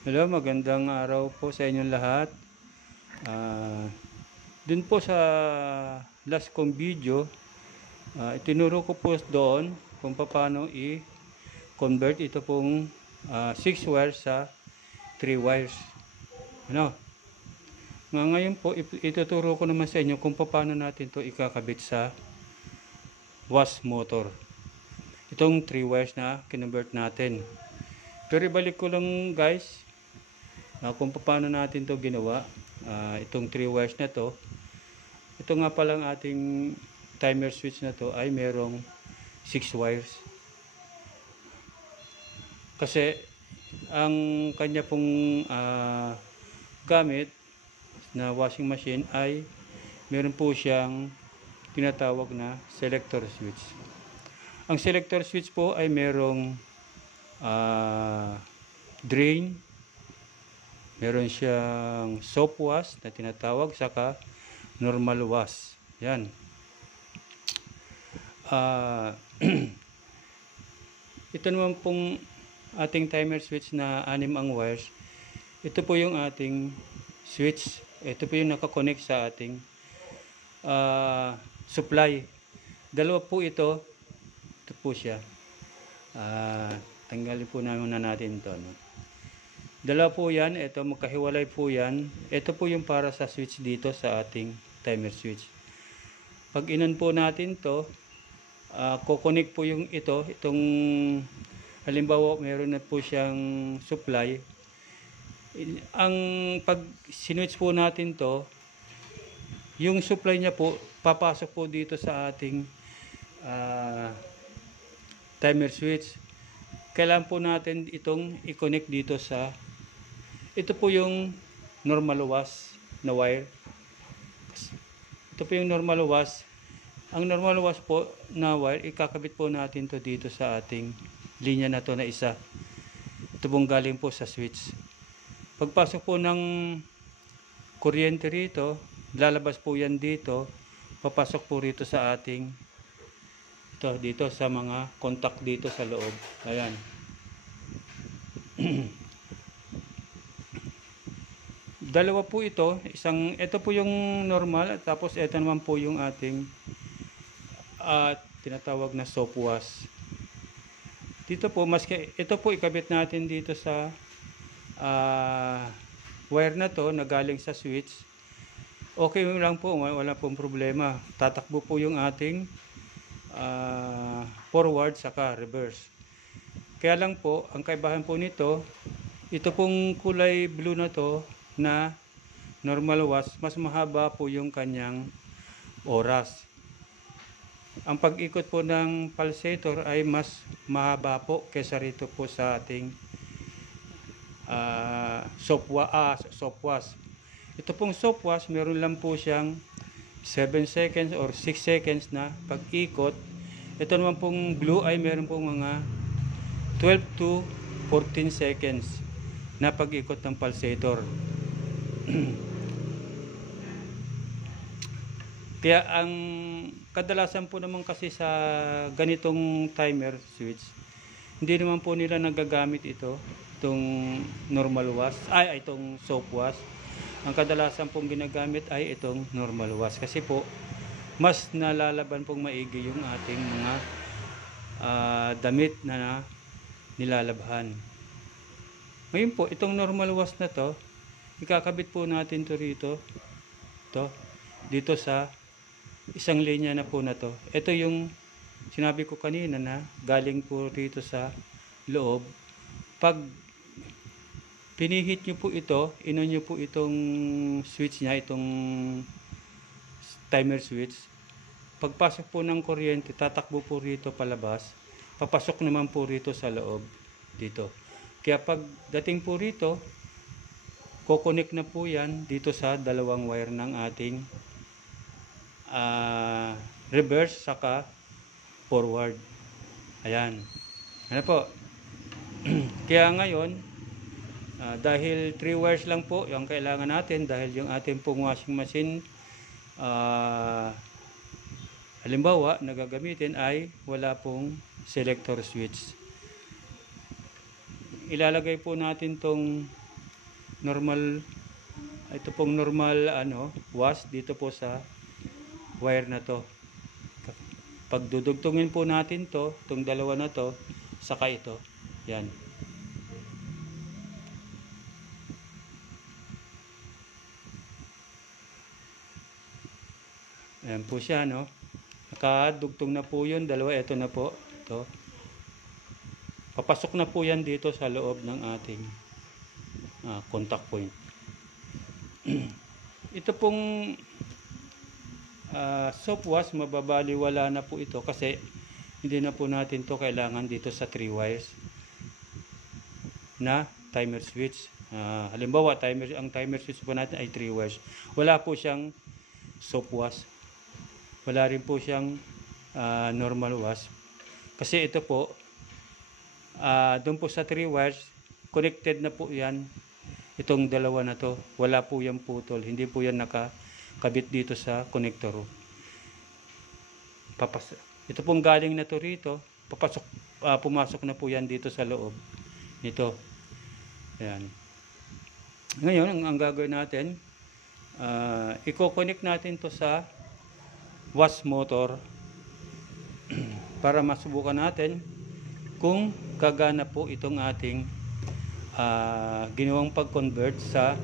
Hello, magandang araw po sa inyong lahat. Dun po sa last kong video, itinuro ko po doon kung paano i-convert ito pong 6 wires sa 3 wires. Ano? Ngayon po, ituturo ko naman sa inyo kung paano natin to ikakabit sa was motor. Itong 3 wires na kinonvert natin. Pero ibalik ko lang guys, kung paano natin to ginawa. Itong 3 wires na to, ito nga palang ating timer switch na to ay merong 6 wires. Kasi ang kanya pong gamit na washing machine ay meron po siyang tinatawag na selector switch. Ang selector switch po ay merong drain, meron siyang soap wash na tinatawag, saka normal wash. Yan. Ito naman pong ating timer switch na 6 ang wires. Ito po yung ating switch. Ito po yung nakakonect sa ating supply. Dalawa po ito. Ito po siya. Tanggalin po natin ito. No? Dalawa po yan, ito magkahiwalay po yan. Ito po yung para sa switch dito sa ating timer switch. Pag inon po natin to, kukonek po yung itong halimbawa meron na po siyang supply. Ang pag sinwitch po natin to, yung supply niya po papasok po dito sa ating timer switch. Kailangan po natin itong i-connect dito sa ito po yung normal wash na wire. Ito po yung normal wash. Ang normal wash po na wire, ikakabit po natin to dito sa ating linya na to na isa. Ito pong galing po sa switch. Pagpasok po ng kuryente rito, lalabas po yan dito, papasok po rito sa ating dito sa mga contact dito sa loob. Ayan. Dalawa po ito, ito po yung normal at tapos ito naman po yung ating tinatawag na soap wash. Dito po, ito po ikabit natin dito sa wire na to na galing sa switch. Okay lang po, wala pong problema. Tatakbo po yung ating forward saka reverse. Kaya lang po, ang kaibahan po nito, ito pong kulay blue na to na normal wash, mas mahaba po yung kanyang oras. Ang pag-ikot po ng pulsator ay mas mahaba po kaysa rito po sa ating soap wash. Ito pong soap wash, meron lang po siyang 7 seconds or 6 seconds na pag-ikot. Ito naman pong blue ay meron pong mga 12 to 14 seconds na pag-ikot ng pulsator. Kaya ang kadalasan po naman kasi sa ganitong timer switch, hindi naman po nila nagagamit itong normal wash, itong soap wash. Ang kadalasan pong ginagamit ay itong normal wash kasi po mas nalalaban pong maigi yung ating mga damit na nilalabhan. Ngayon po, itong normal wash na to, ikakabit po natin to rito, dito sa isang linya na po na to. Ito yung sinabi ko kanina na galing po rito sa loob. Pag pinihit nyo po ito, inon nyo po itong switch nya, itong timer switch. Pagpasok po ng kuryente, tatakbo po rito palabas, papasok naman po rito sa loob dito. Kaya pag dating po rito, kukonek na po yan dito sa dalawang wire ng ating reverse saka forward. Ayan. Ano po? Kaya ngayon, dahil 3 wires lang po yung kailangan natin, dahil yung ating pong washing machine halimbawa na gagamitin ay wala pong selector switch. Ilalagay po natin tong normal, ito pong normal was dito po sa wire na to. Pag dudugtungin po natin to, itong dalawa na to, saka ito, yan. Ayan po siya, no? Nakadugtong na po yun, dalawa, ito na po, ito. Papasok na po yan dito sa loob ng ating contact point. Ito pong soap wash, mababaliwala na po ito kasi hindi na po natin to kailangan dito sa 3 wires na timer switch. Halimbawa, ang timer switch po natin ay 3 wires. Wala po siyang soap wash. Wala rin po siyang normal wash. Kasi ito po, doon po sa 3 wires, connected na po yan. Itong dalawa na to, wala po yung putol. Hindi po yan nakakabit dito sa connector. Ito pong galing na to rito, pumasok na po yan dito sa loob nito. Ayan. Ngayon, ang gagawin natin, i-connect natin to sa wash motor para masubukan natin kung gagana po itong ating ginawang pag-convert sa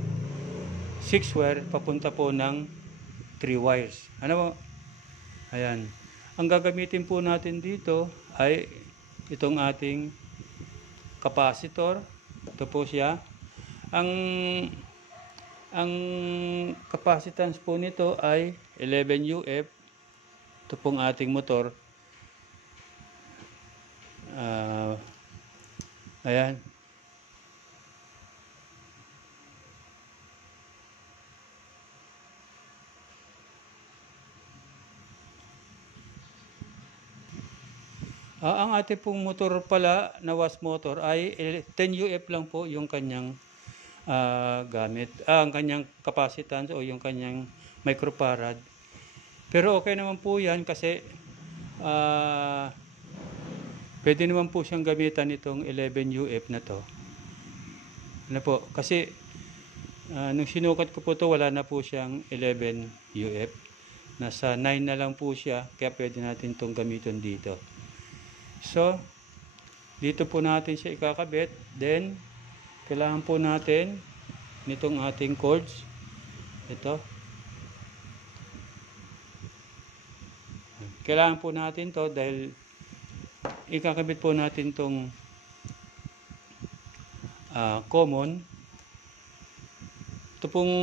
6 wire papunta po ng 3 wires. Ano po? Ayan. Ang gagamitin po natin dito ay itong ating capacitor. Ito po siya. Ang capacitance po nito ay 11 UF. Ito pong ating motor. Ayan. Ang ating pong motor pala na wash motor ay 10 UF lang po yung kanyang gamit. Ang kanyang capacitance o yung kanyang microfarad. Pero okay naman po yan kasi pwede naman po siyang gamitan itong 11 UF na to. Ano po? Kasi nung sinukat ko po to, wala na po siyang 11 UF. Nasa 9 na lang po siya, kaya pwede natin itong gamitin dito. So, dito po natin siya ikakabit. Then, kailangan po natin nitong ating cords. Ito. Kailangan po natin to dahil ikakabit po natin tong common. Ito pong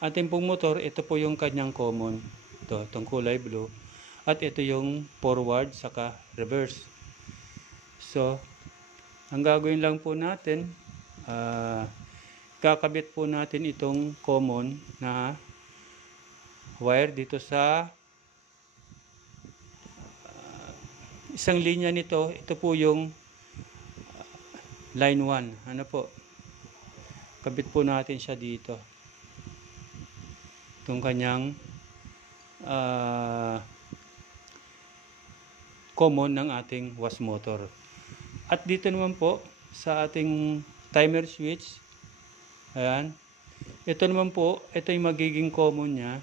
ating pong motor, ito po yung kanyang common. Itong kulay blue. At ito yung forward saka reverse. So, ang gagawin lang po natin, kakabit po natin itong common na wire dito sa isang linya nito. Ito po yung line 1. Ano po? Kabit po natin siya dito. Itong kanyang common ng ating wash motor. At dito naman po sa ating timer switch, ayan, ito naman po, ito yung magiging common nya.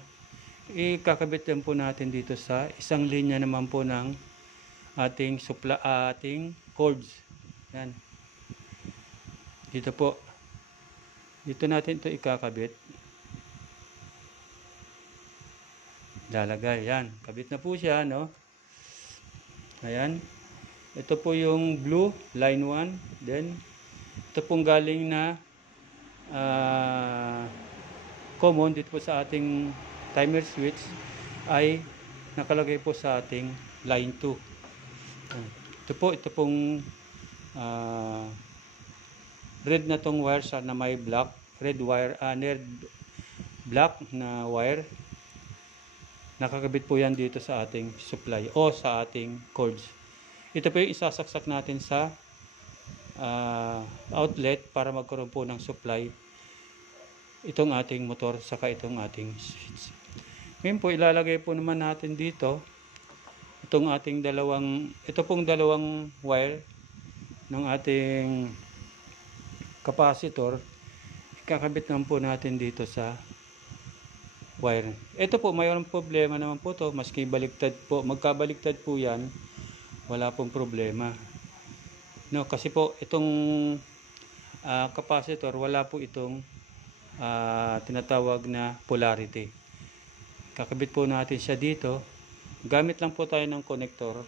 Ikakabit din po natin dito sa isang linya naman po ng ating ating cords. Ayan. Dito po, dito natin ito ikakabit. Lalagay, yan, kabit na po siya, no? Ayan. Ito po yung blue, line 1. Then, ito pong galing na common dito po sa ating timer switch ay nakalagay po sa ating line 2. Ito pong red na tong wire na may black, red black na wire. Nakakabit po yan dito sa ating supply o sa ating cords. Ito po yung isasaksak natin sa outlet para magkaroon po ng supply itong ating motor saka itong ating switch. Ngayon po ilalagay po naman natin dito ito pong dalawang wire ng ating capacitor, kakabit naman po natin dito sa wire. Ito po, mayroong problema naman po to, maski baliktad po, magkabaliktad po yan, wala pong problema. No, kasi po itong capacitor, wala po itong tinatawag na polarity. Kakabit po natin siya dito. Gamit lang po tayo ng connector.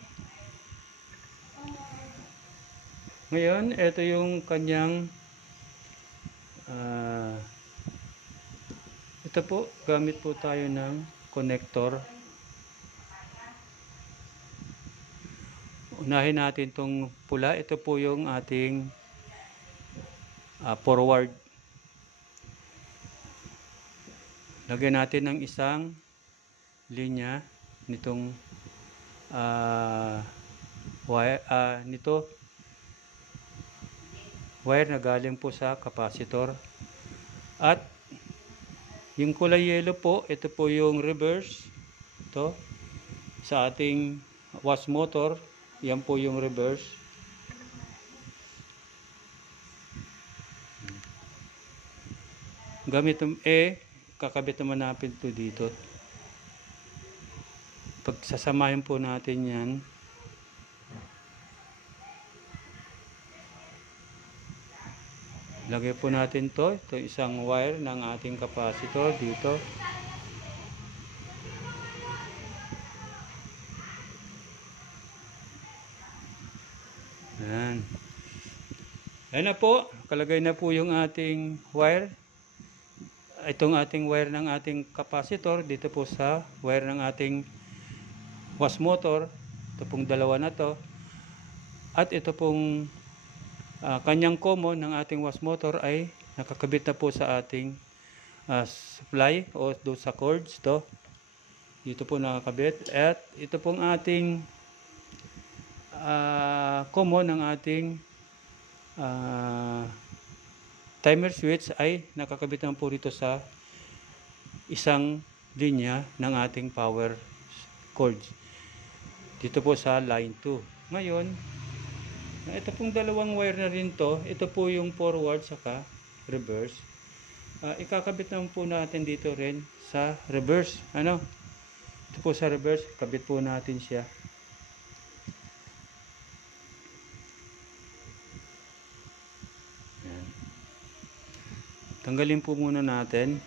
Ngayon, ito yung kanyang ito po, gamit po tayo ng connector. Unahin natin itong pula. Ito po yung ating forward. Lagyan natin ng isang linya nitong wire, wire na galing po sa capacitor. At yung kulay yellow po, ito po yung reverse. Ito sa ating wash motor, yan po yung reverse. Gamit ng kakabit naman natin ito dito. Pagsasamahin po natin yan, lagay po natin ito isang wire ng ating capacitor dito. Yan. Ayan na po, kalagay na po yung ating wire. Itong ating wire ng ating capacitor dito po sa wire ng ating wash motor. Ito pong dalawa na to. At ito pong kanyang common ng ating wash motor ay nakakabit na po sa ating supply o doon sa cords to. Dito po nakakabit. At ito pong ating common ng ating timer switch ay nakakabit naman po rito sa isang linya ng ating power cords. Dito po sa line 2. Ngayon, ito pong dalawang wire na rin to. Ito po yung forward saka reverse. Ikakabit naman po natin dito rin sa reverse. Ano? Ito po sa reverse. Kabit po natin siya. Tanggalin po muna natin.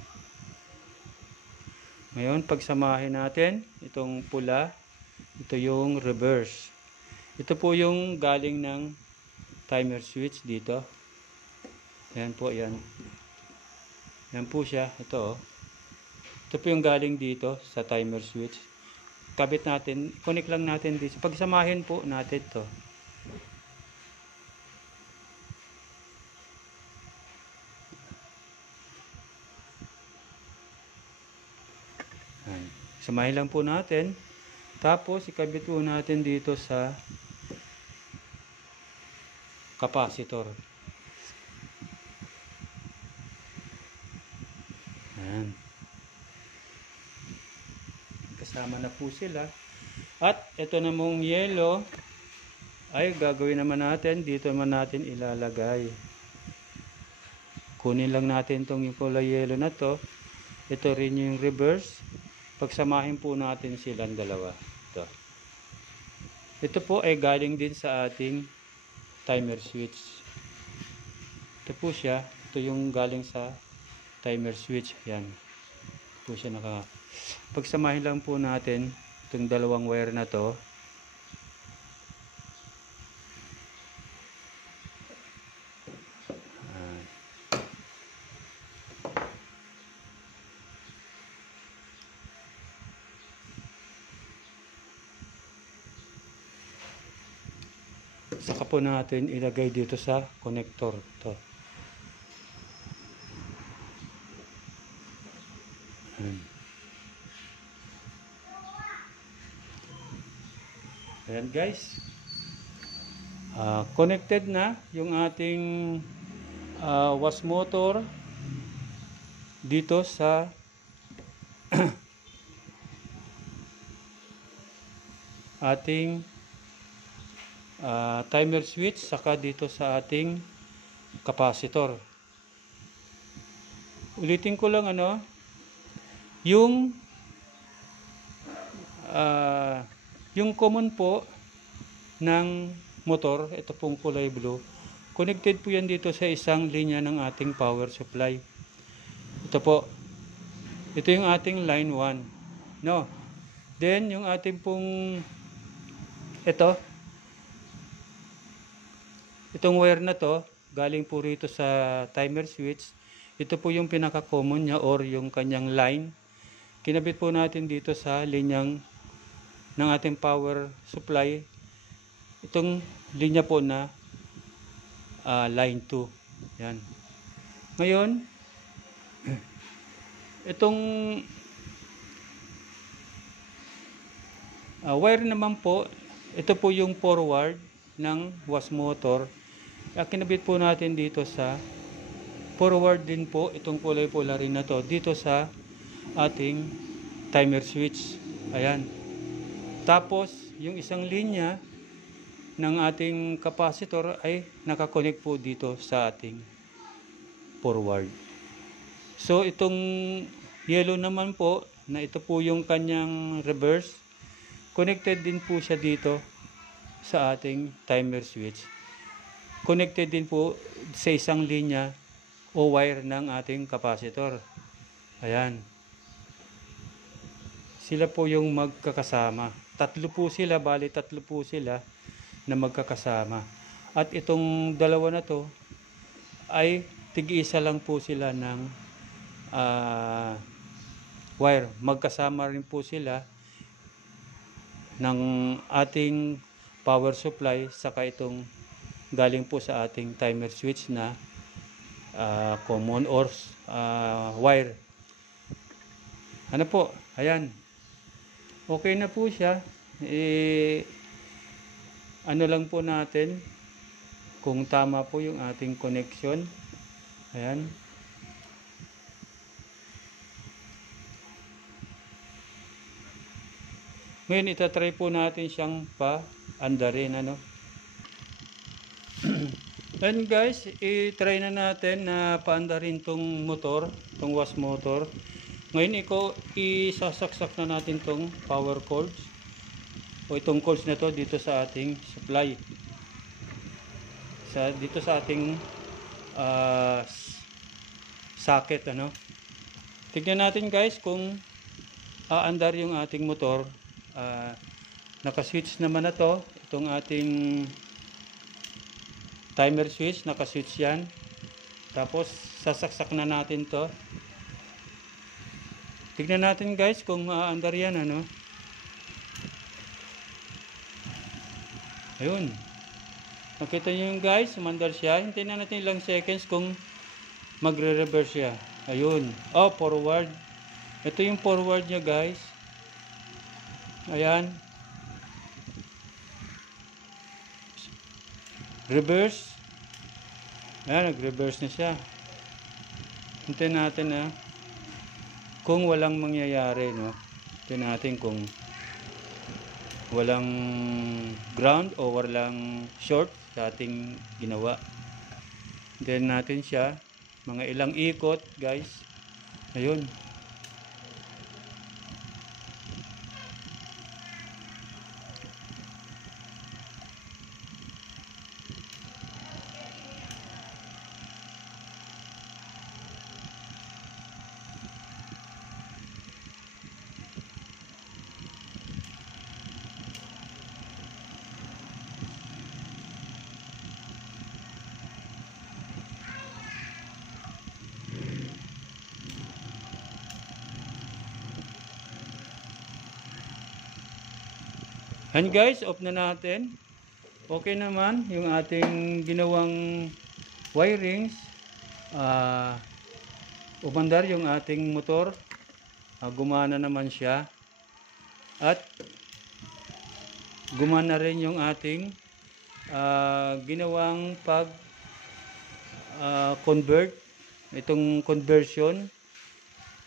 Ngayon, pagsamahin natin itong pula, ito yung reverse. Ito po yung galing ng timer switch dito. Ayan po, yan. Yan po siya. Ito, oh. Ito po yung galing dito sa timer switch. Kabit natin, connect lang natin dito. Pagsamahin po natin to. Samahin lang po natin. Tapos ikabit po natin dito sa capacitor. Ayan. Kasama na po sila. At ito namang yellow ay gagawin naman natin. Dito naman natin ilalagay. Kunin lang natin itong kulay yellow na to. Ito rin yung reverse. Pagsamahin po natin silang dalawa. Ito po ay galing din sa ating timer switch. Ito po siya. Ito yung galing sa timer switch. Yan. Ito po siya pagsamahin lang po natin itong dalawang wire na to. Saka po natin ilagay dito sa connector to. Ayan guys. Connected na yung ating wash motor dito sa ating timer switch, saka dito sa ating capacitor. Ulitin ko lang yung yung common po ng motor, ito pong kulay blue, connected po yan dito sa isang linya ng ating power supply. Ito po, ito yung ating line 1, no? Then yung ating pong itong wire na to, galing po rito sa timer switch. Ito po yung pinaka-common niya or yung kanyang line. Kinabit po natin dito sa linyang ng ating power supply. Itong linya po na line 2. Yan. Ngayon, itong wire naman po, ito po yung forward ng was motor. Kinabit po natin dito sa forward din po, itong kulay pula rin na to, dito sa ating timer switch. Ayan. Tapos, yung isang linya ng ating capacitor ay nakakonect po dito sa ating forward. So, itong yellow naman po, na ito po yung kanyang reverse, connected din po siya dito sa ating timer switch. Connected din po sa isang linya o wire ng ating capacitor. Ayan. Sila po yung magkakasama. Tatlo po sila na magkakasama. At itong dalawa na to ay tig-isa lang po sila ng wire. Magkasama rin po sila ng ating power supply saka itong galing po sa ating timer switch na common or wire. Ano po? Ayan. Okay na po siya. Ano lang po natin kung tama po yung ating connection. Ayan. Ngayon itatry po natin siyang pa-andarin, And guys, i-try na natin na paandarin tong motor, tong was motor. Ngayon isasaksak na natin tong power cords o itong cords na to dito sa ating supply. Dito sa ating socket, Tignan natin guys kung aandar yung ating motor. Naka-switch naman na to, itong ating timer switch, naka-switch yan. Tapos sasaksak na natin to. Tignan natin guys kung maaandar yan, Ayun. Nakita nyo yung guys, umandar siya. Hintayin na natin ilang seconds kung magre-reverse siya. Ayun. Forward. Ito yung forward niya guys. Ayan. Reverse. Ayan, nag-reverse na siya. Hintayin natin kung walang mangyayari, Hintayin natin kung walang ground o walang short sa ating ginawa. Hintayin natin siya. Mga ilang ikot, guys. Ayun. And guys, off na natin. Okay naman yung ating ginawang wirings. Umandar yung ating motor. Gumana naman siya. At gumana rin yung ating ginawang convert. Itong conversion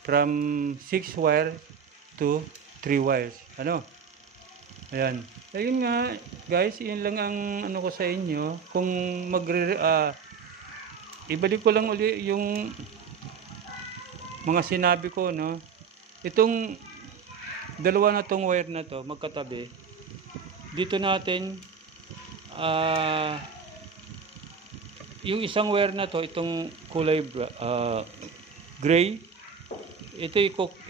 from 6 wire to 3 wires. Ayan. Ayun nga, guys, yun lang ang ko sa inyo. Kung ibalik ko lang uli yung mga sinabi ko, no. Itong dalawa na tong wire na to magkatabi, dito natin yung isang wire na to, itong kulay gray, ito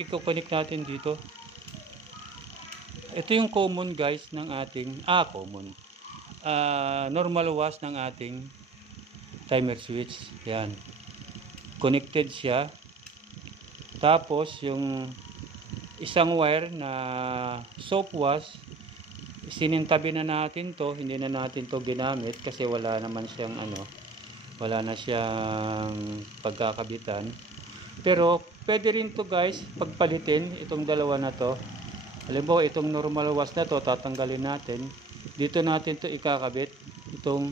i-connect natin dito. Ito yung common guys ng ating normal wash ng ating timer switch. Yan, connected siya. Tapos yung isang wire na soap wash, sinintabi na natin to, hindi na natin to ginamit kasi wala naman siyang wala na siyang pagkakabitan. Pero pwede rin to guys pagpalitin, itong dalawa na to. Halimbawa itong normal wash na to, tatanggalin natin, dito natin to ikakabit, itong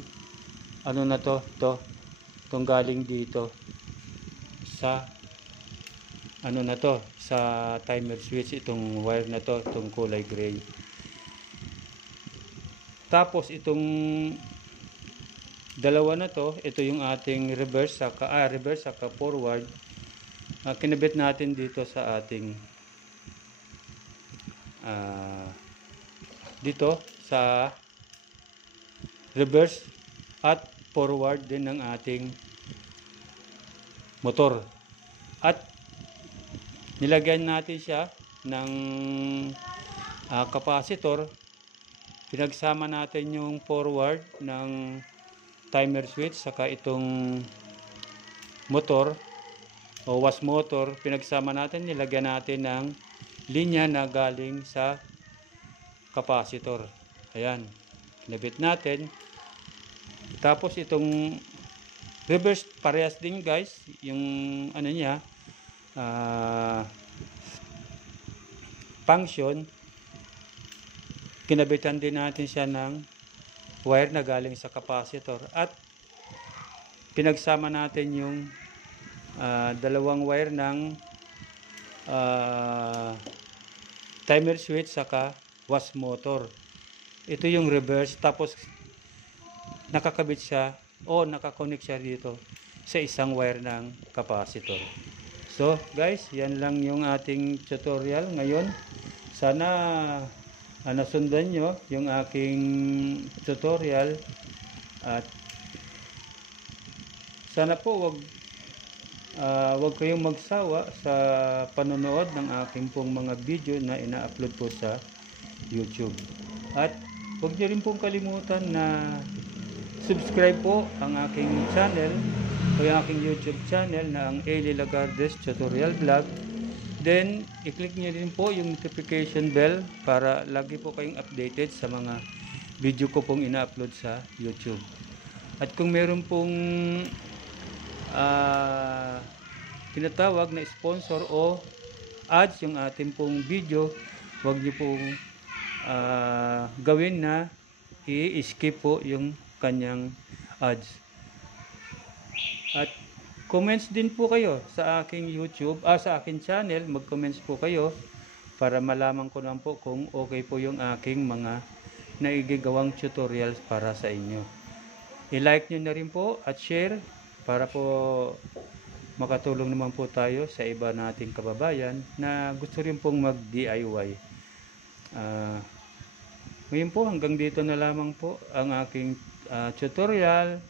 na to, itong galing dito sa na to, sa timer switch, itong wire na to, itong kulay gray. Tapos itong dalawa na to, ito yung ating reverse saka forward. Kinabit natin dito sa ating dito sa reverse at forward din ng ating motor. At nilagyan natin siya ng capacitor. Pinagsama natin yung forward ng timer switch saka itong motor o wash motor, pinagsama natin, nilagyan natin ng linya na galing sa capacitor. Ayan, kinabit natin. Tapos itong reverse, parehas din guys, yung niya, function, kinabitan din natin siya ng wire na galing sa capacitor at pinagsama natin yung dalawang wire ng timer switch saka wash motor. Ito yung reverse, tapos nakakabit siya o nakakonect siya dito sa isang wire ng capacitor. So guys, yan lang yung ating tutorial ngayon. Sana nasundan nyo yung aking tutorial at sana po wag kayong magsawa sa panonood ng aking pong mga video na ina-upload po sa YouTube. At wag nyo rin pong kalimutan na subscribe po ang aking channel o yung aking YouTube channel na ang Eli Lagardes Tutorial Vlog. Then, i-click nyo din po yung notification bell para lagi po kayong updated sa mga video ko pong ina-upload sa YouTube. At kung meron pong tinatawag na sponsor o ads yung ating pong video, huwag nyo pong gawin na i-skip po yung kanyang ads. At comments din po kayo sa aking YouTube, sa aking channel, mag-comments po kayo para malaman ko lang po kung okay po yung aking mga naigigawang tutorials para sa inyo. I-like nyo na rin po at share para po makatulong naman po tayo sa iba nating kababayan na gusto rin pong mag-DIY. Ngayon po, hanggang dito na lamang po ang aking tutorial.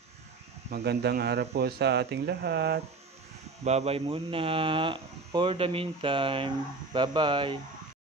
Magandang araw po sa ating lahat. Bye-bye muna for the meantime. Bye-bye.